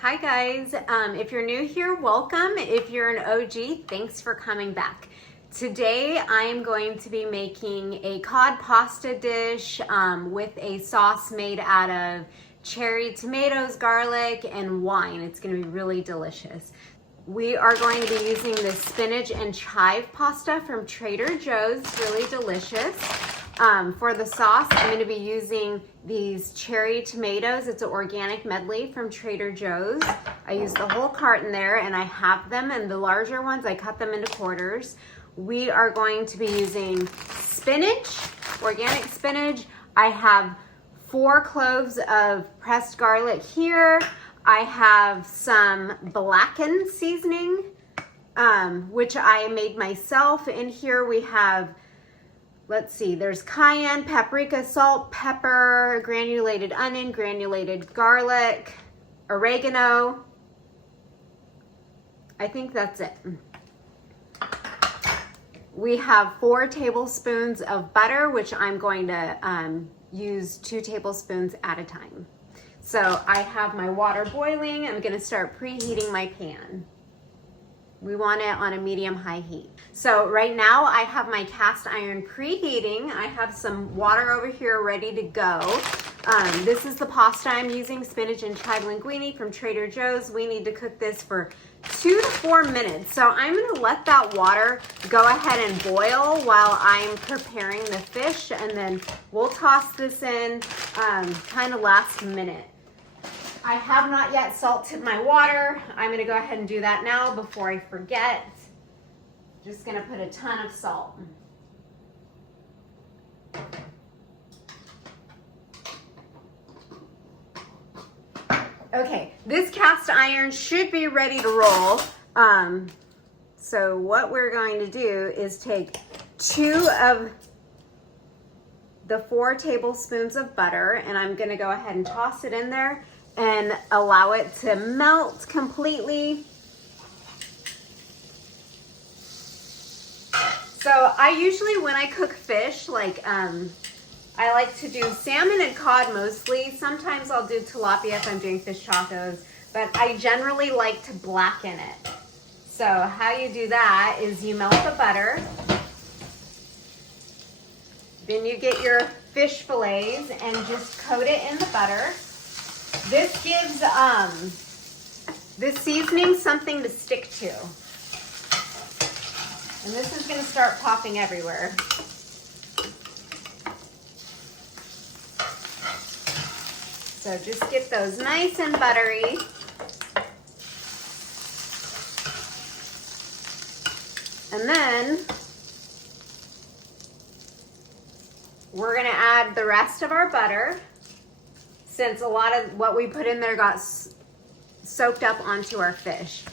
Hi guys, if you're new here, welcome. If you're an OG, thanks for coming back. Today I'm going to be making a cod pasta dish with a sauce made out of cherry tomatoes, garlic, and wine. It's going to be really delicious. We are going to be using this spinach and chive pasta from Trader Joe's, really delicious. For the sauce, I'm going to be using these cherry tomatoes. It's an organic medley from Trader Joe's. I use the whole carton there, and I have them, and the larger ones, I cut them into quarters. We are going to be using spinach, organic spinach. I have 4 cloves of pressed garlic here. I have some Blackened seasoning, which I made myself. In here we have, let's see, there's cayenne, paprika, salt, pepper, granulated onion, granulated garlic, oregano. I think that's it. We have 4 tablespoons of butter, which I'm going to use 2 tablespoons at a time. So I have my water boiling. I'm going to start preheating my pan. We want it on a medium-high heat. So right now I have my cast iron preheating. I have some water over here ready to go. This is the pasta I'm using, spinach and chive linguine from Trader Joe's. We need to cook this for 2 to 4 minutes. So I'm gonna let that water go ahead and boil while I'm preparing the fish, and then we'll toss this in kind of last minute. I have not yet salted my water. I'm gonna go ahead and do that now before I forget. Just gonna put a ton of salt. Okay, this cast iron should be ready to roll. So what we're going to do is take 2 of the 4 tablespoons of butter, and I'm gonna go ahead and toss it in there and allow it to melt completely. So I usually, when I cook fish, I like to do salmon and cod mostly. Sometimes I'll do tilapia if I'm doing fish tacos, but I generally like to blacken it. So how you do that is you melt the butter, then you get your fish fillets and just coat it in the butter. This gives this seasoning something to stick to. And this is going to start popping everywhere. So just get those nice and buttery. And then we're going to add the rest of our butter, since a lot of what we put in there got soaked up onto our fish.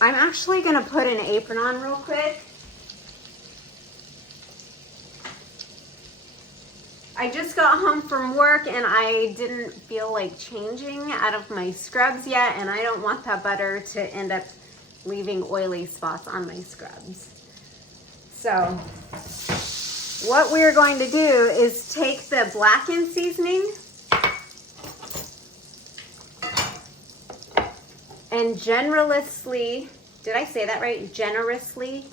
I'm actually gonna put an apron on real quick. I just got home from work and I didn't feel like changing out of my scrubs yet, and I don't want that butter to end up leaving oily spots on my scrubs. So what we're going to do is take the Blackened seasoning and generously, did I say that right? Generously?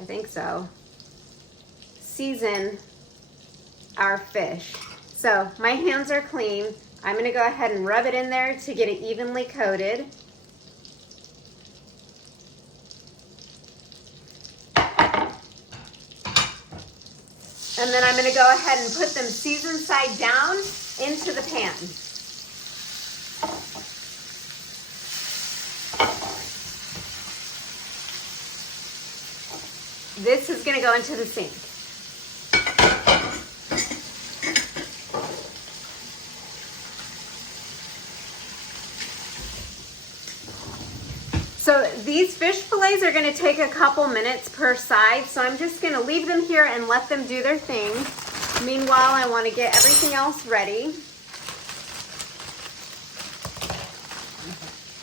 I think so. Season our fish. So my hands are clean. I'm gonna go ahead and rub it in there to get it evenly coated. And then I'm gonna go ahead and put them seasoned side down into the pan. This is going to go into the sink. So these fish fillets are going to take a couple minutes per side, so I'm just going to leave them here and let them do their thing. Meanwhile, I want to get everything else ready.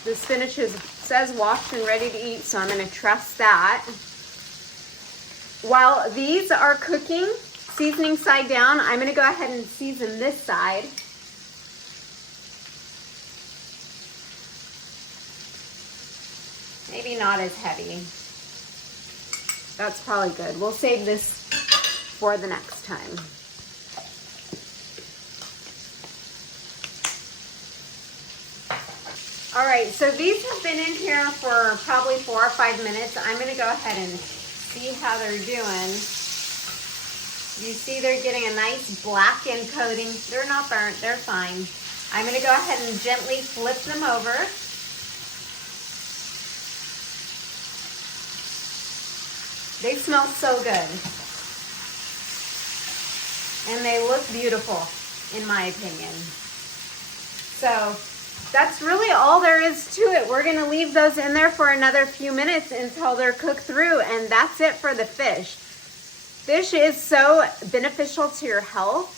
The spinach says washed and ready to eat, so I'm going to trust that. While these are cooking, seasoning side down, I'm going to go ahead and season this side. Maybe not as heavy. That's probably good. We'll save this for the next time. All right, so these have been in here for probably 4 or 5 minutes. I'm gonna go ahead and see how they're doing. You see they're getting a nice blackened coating. They're not burnt, they're fine. I'm gonna go ahead and gently flip them over. They smell so good. And they look beautiful, in my opinion. So that's really all there is to it. We're gonna leave those in there for another few minutes until they're cooked through, and that's it for the fish. Fish is so beneficial to your health.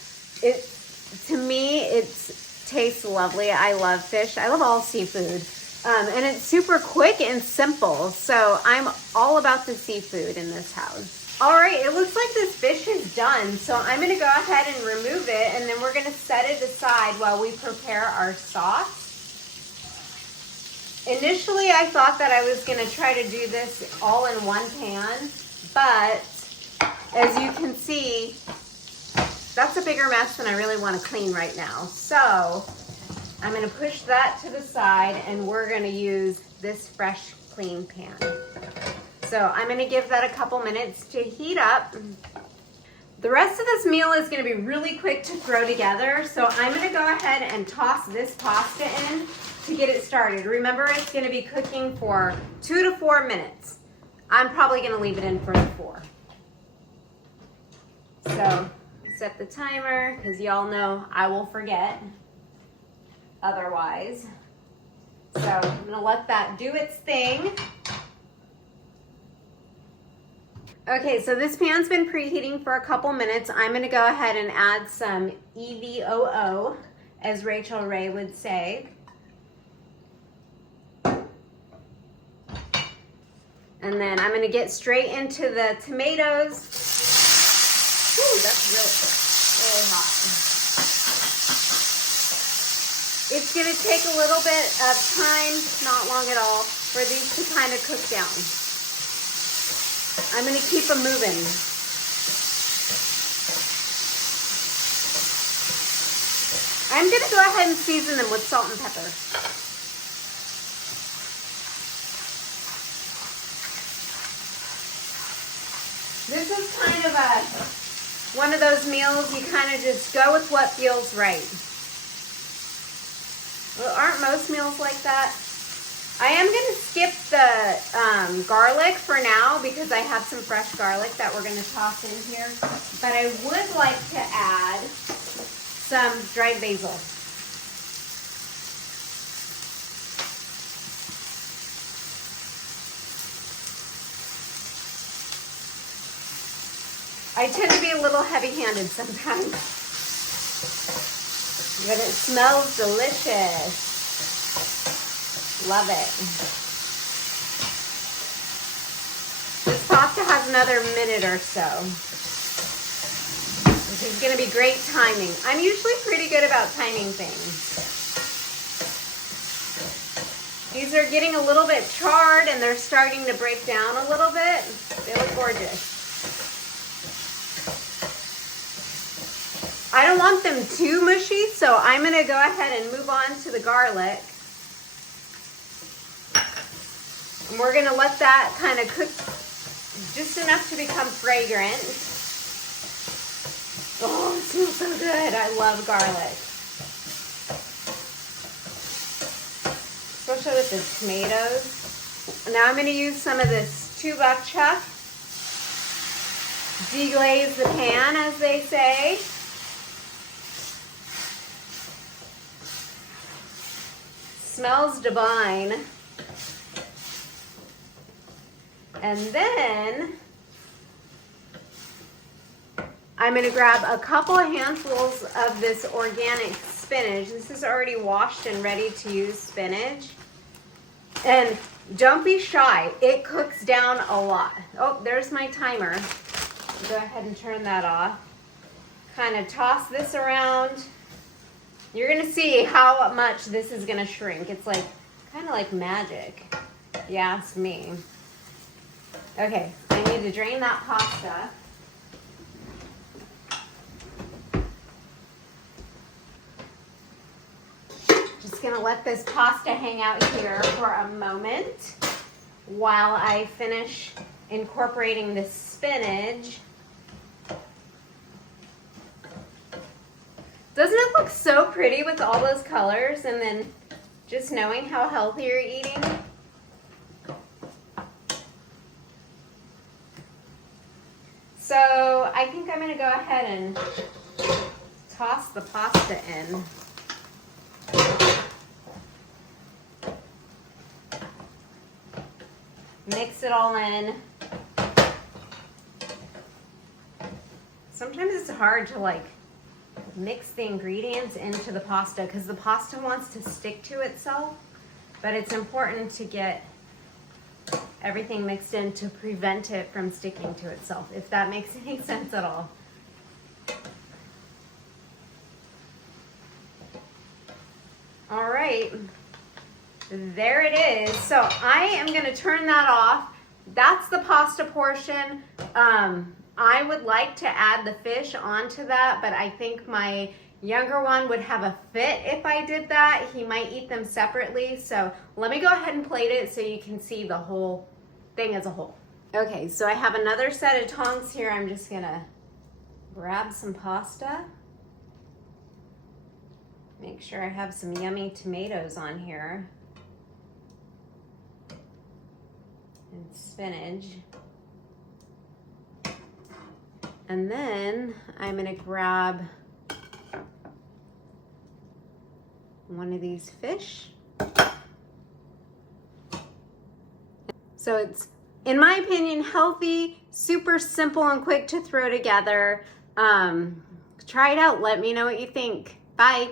To me, it tastes lovely. I love fish. I love all seafood. And it's super quick and simple. So I'm all about the seafood in this house. All right, it looks like this fish is done. So I'm gonna go ahead and remove it, and then we're gonna set it aside while we prepare our sauce. Initially, I thought that I was gonna try to do this all in one pan, but as you can see, that's a bigger mess than I really wanna clean right now. So I'm gonna push that to the side, and we're gonna use this fresh, clean pan. So I'm gonna give that a couple minutes to heat up. The rest of this meal is gonna be really quick to throw together, so I'm gonna go ahead and toss this pasta in to get it started. Remember, it's gonna be cooking for 2 to 4 minutes. I'm probably gonna leave it in for 4. So set the timer, because y'all know I will forget otherwise. So I'm gonna let that do its thing. Okay, so this pan's been preheating for a couple minutes. I'm gonna go ahead and add some EVOO, as Rachel Ray would say. And then I'm gonna get straight into the tomatoes. Ooh, that's really hot. It's gonna take a little bit of time, not long at all, for these to kind of cook down. I'm gonna keep them moving. I'm gonna go ahead and season them with salt and pepper. This is kind of one of those meals you kind of just go with what feels right. Well, aren't most meals like that? I am going to skip the garlic for now because I have some fresh garlic that we're going to toss in here. But I would like to add some dried basil. I tend to be a little heavy-handed sometimes, but it smells delicious. Love it. This pasta has another minute or so, which is going to be great timing. I'm usually pretty good about timing things. These are getting a little bit charred and they're starting to break down a little bit. They look gorgeous. I don't want them too mushy, so I'm going to go ahead and move on to the garlic. And we're going to let that kind of cook just enough to become fragrant. Oh, it smells so good. I love garlic. Especially with the tomatoes. Now I'm going to use some of this 2 buck chuck. Deglaze the pan, as they say. Smells divine. And then I'm going to grab a couple of handfuls of this organic spinach. This is already washed and ready to use spinach. And don't be shy. It cooks down a lot. Oh, there's my timer. Go ahead and turn that off. Kind of toss this around. You're going to see how much this is going to shrink. It's like kind of like magic. you ask me. Okay, I need to drain that pasta. Just gonna let this pasta hang out here for a moment while I finish incorporating the spinach. Doesn't it look so pretty with all those colors and then just knowing how healthy you're eating? So I think I'm gonna go ahead and toss the pasta in. Mix it all in. Sometimes it's hard to like mix the ingredients into the pasta because the pasta wants to stick to itself, but it's important to get everything mixed in to prevent it from sticking to itself, if that makes any sense at all. All right, there it is. So I am gonna turn that off. That's the pasta portion. I would like to add the fish onto that, but I think my younger one would have a fit if I did that. He might eat them separately. So let me go ahead and plate it so you can see the whole thing as a whole. Okay, so I have another set of tongs here. I'm just gonna grab some pasta. Make sure I have some yummy tomatoes on here. And spinach. And then I'm gonna grab one of these fish. So it's, in my opinion, healthy, super simple and quick to throw together. Try it out, let me know what you think. Bye.